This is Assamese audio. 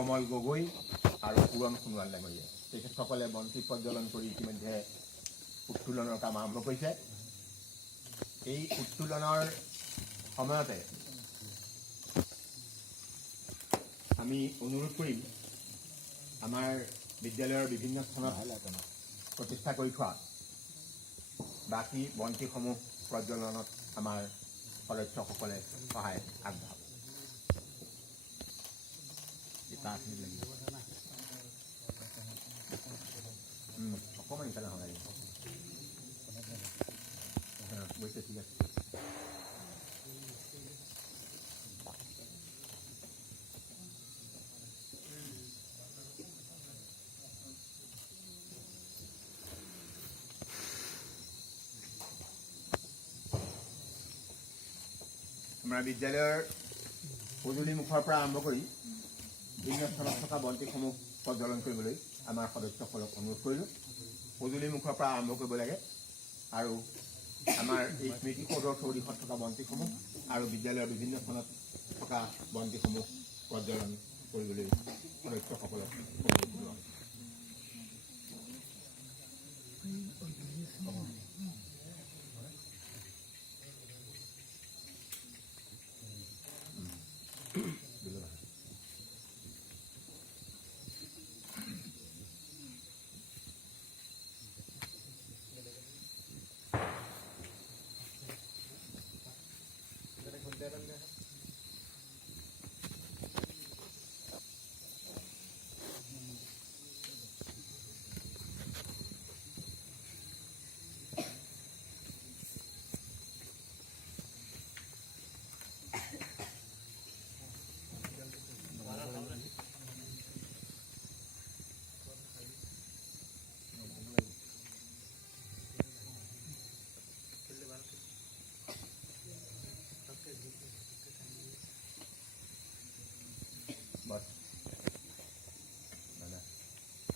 নীলকমল গগৈ আৰু পূৰণ সোণোৱাল ডাঙৰীয়া তেখেতসকলে বন্তি প্ৰজ্বলন কৰি ইতিমধ্যে উত্তোলনৰ কাম আৰম্ভ কৰিছে। এই উত্তোলনৰ সময়তে আমি অনুৰোধ কৰিম আমাৰ বিদ্যালয়ৰ বিভিন্ন স্থানত প্ৰতিষ্ঠা কৰি থোৱা বাকী বন্তিসমূহ প্ৰজ্বলনত আমাৰ সদস্যসকলে সহায় আগবঢ়াব। অকণমান ইফালে সহায় গৈছে, ঠিক আছে। আমাৰ বিদ্যালয়ৰ পদূলি মুখৰ পৰা আৰম্ভ কৰি বিভিন্ন স্থানত থকা বন্তিসমূহ প্ৰজ্বলন কৰিবলৈ আমাৰ সদস্যসকলক অনুৰোধ কৰিলোঁ। পদূলি মুখৰ পৰা আৰম্ভ কৰিব লাগে আৰু আমাৰ এই স্মৃতিসৌধৰ চৌদিশত থকা বন্তিসমূহ আৰু বিদ্যালয়ৰ বিভিন্ন স্থানত থকা বন্তিসমূহ প্ৰজ্বলন কৰিবলৈ সদস্যসকলক অনুৰোধ কৰোঁ।